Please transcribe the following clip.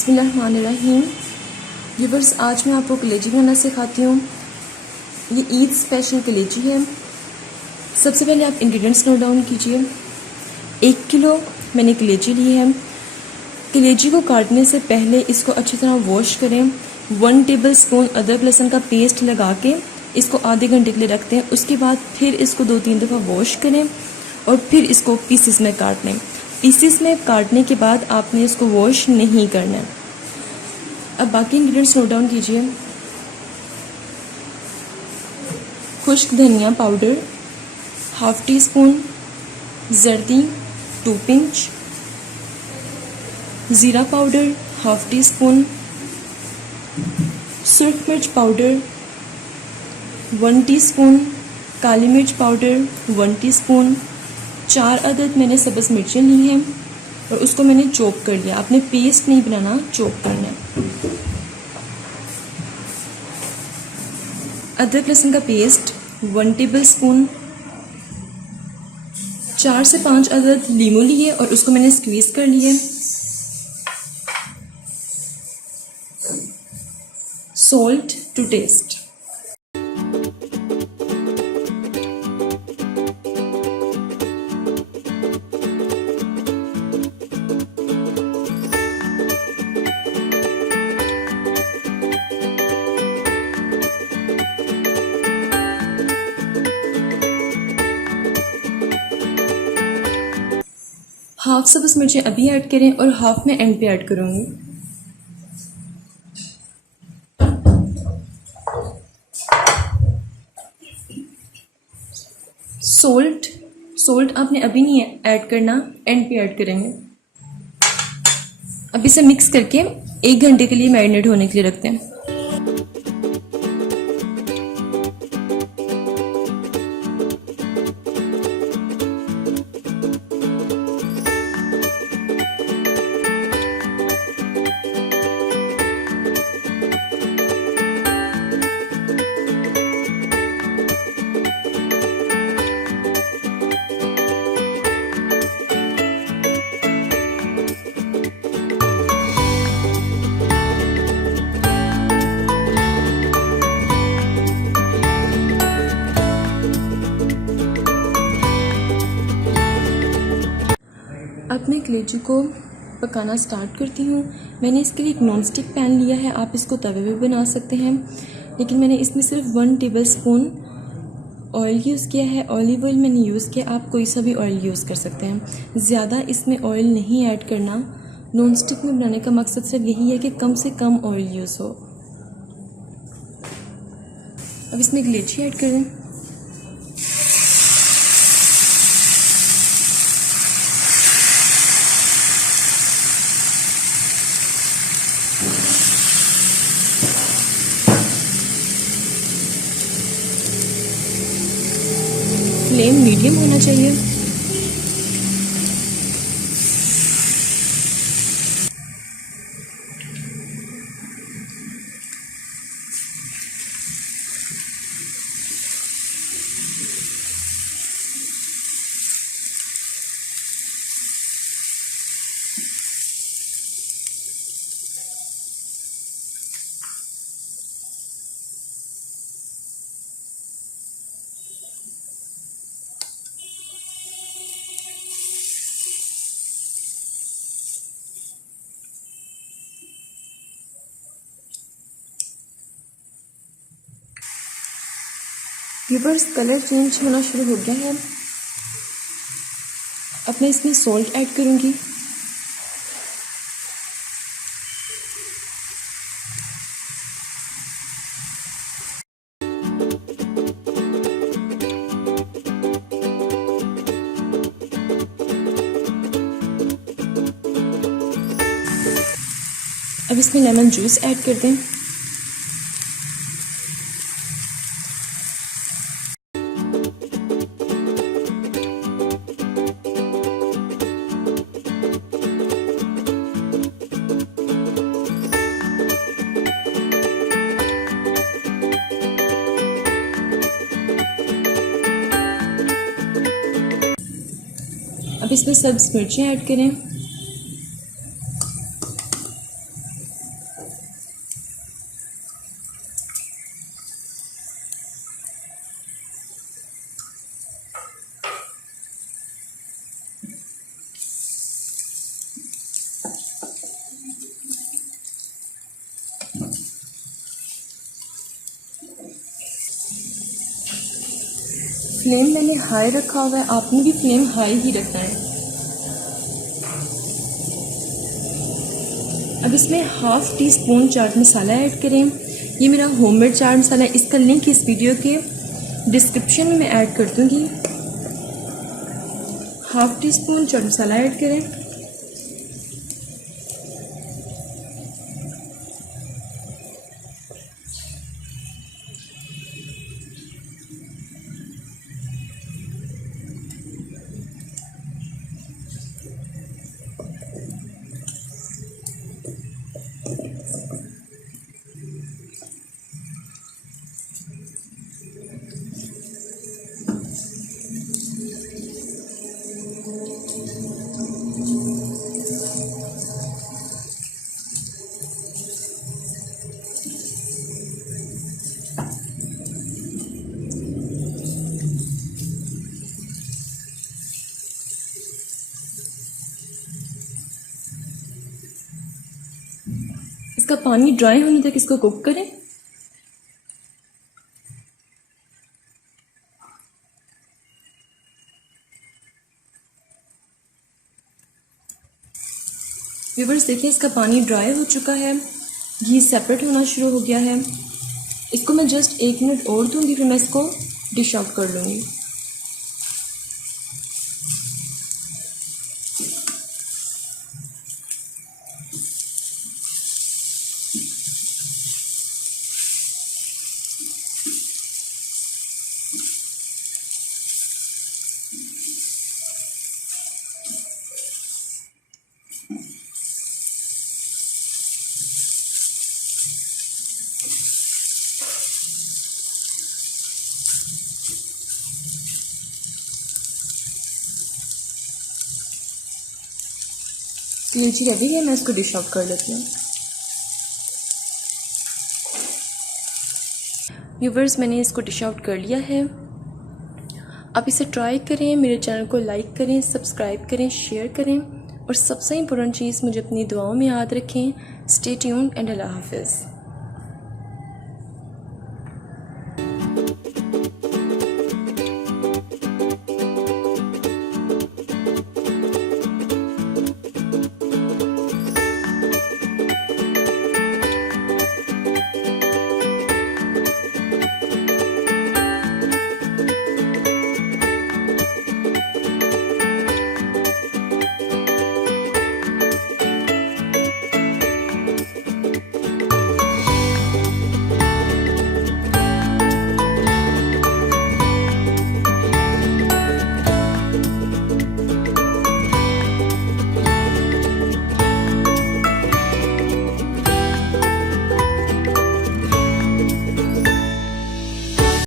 बिस्मिल्लाहिर्रहमानिर्रहीम। व्यूअर्स, आज मैं आपको कलेजी बनाना सिखाती हूँ। ये ईद स्पेशल कलेजी है। सबसे पहले आप इंग्रेडिएंट्स नोट डाउन कीजिए। 1 किलो मैंने कलेजी ली है। कलेजी को काटने से पहले इसको अच्छी तरह वॉश करें। 1 टेबल स्पून अदरक लहसुन का पेस्ट लगा के इसको आधे घंटे के लिए रखते हैं। उसके बाद फिर इसको 2-3 दफ़ा वॉश करें और फिर इसको पीसेस में काट लें। पीसेस में काटने के बाद आपने इसको वॉश नहीं करना है। अब बाकी इंग्रेडिएंट्स नोट डाउन कीजिए। खुश्क धनिया पाउडर ½ टी स्पून, जर्दी 2 पिंच, ज़ीरा पाउडर ½ टी स्पून, सुरख मिर्च पाउडर 1 टीस्पून, काली मिर्च पाउडर 1 टीस्पून, 4 अदद मैंने सब्ज़ मिर्चें ली हैं और उसको मैंने चॉप कर लिया। आपने पेस्ट नहीं बनाना, चॉप करना है। अदरक लहसुन का पेस्ट 1 टेबल स्पून, 4 से 5 अदद लीमू लिए और उसको मैंने स्क्वीज़ कर लिए। Salt to test. हाफ सब्ज़ मिर्चें अभी ऐड करें और हाफ में एंड पे ऐड करूँगी। सोल्ट आपने अभी नहीं ऐड करना, एंड पे ऐड करेंगे। अब इसे मिक्स करके 1 घंटे के लिए मैरिनेट होने के लिए रखते हैं। अब मैं कलेजी को पकाना स्टार्ट करती हूँ। मैंने इसके लिए एक नॉन स्टिक पैन लिया है। आप इसको तवे पे बना सकते हैं, लेकिन मैंने इसमें सिर्फ 1 टेबल स्पून ऑयल यूज़ किया है। ऑलिव ऑयल मैंने यूज़ किया, आप कोई सा भी ऑयल यूज़ कर सकते हैं। ज़्यादा इसमें ऑयल नहीं ऐड करना। नॉन स्टिक में बनाने का मकसद सिर्फ यही है कि कम से कम ऑयल यूज़ हो। अब इसमें कलेजी ऐड कर दें। फ्लेम मीडियम होना चाहिए। व्यूअर्स, कलर चेंज होना शुरू हो गया है। अब मैं इसमें सॉल्ट ऐड करूँगी। अब इसमें लेमन जूस ऐड कर दें। अब इसमें सब्ज़ मिर्चें ऐड करें। फ्लेम मैंने हाई रखा हुआ है, आपने भी फ्लेम हाई ही रखना है। अब इसमें half tea spoon chaat masala add करें। ये मेरा होममेड चाट मसाला है, इसका लिंक इस वीडियो के डिस्क्रिप्शन में मैं ऐड कर दूँगी। Half tea spoon chaat masala add करें। इसका पानी ड्राई होने तक इसको कुक करें। व्यूअर्स देखिए इसका पानी ड्राई हो चुका है, घी सेपरेट होना शुरू हो गया है। इसको मैं जस्ट 1 मिनट और दूंगी, फिर मैं इसको डिश आउट कर लूँगी। कलेजी रेडी है, मैं इसको डिश आउट कर लेती हूँ। व्यूवर्स मैंने इसको डिश आउट कर लिया है। आप इसे ट्राई करें, मेरे चैनल को लाइक करें, सब्सक्राइब करें, शेयर करें और सबसे इम्पोर्टेंट चीज़ मुझे अपनी दुआओं में याद रखें। स्टे ट्यून्ड एंड अल्लाह हाफिज़।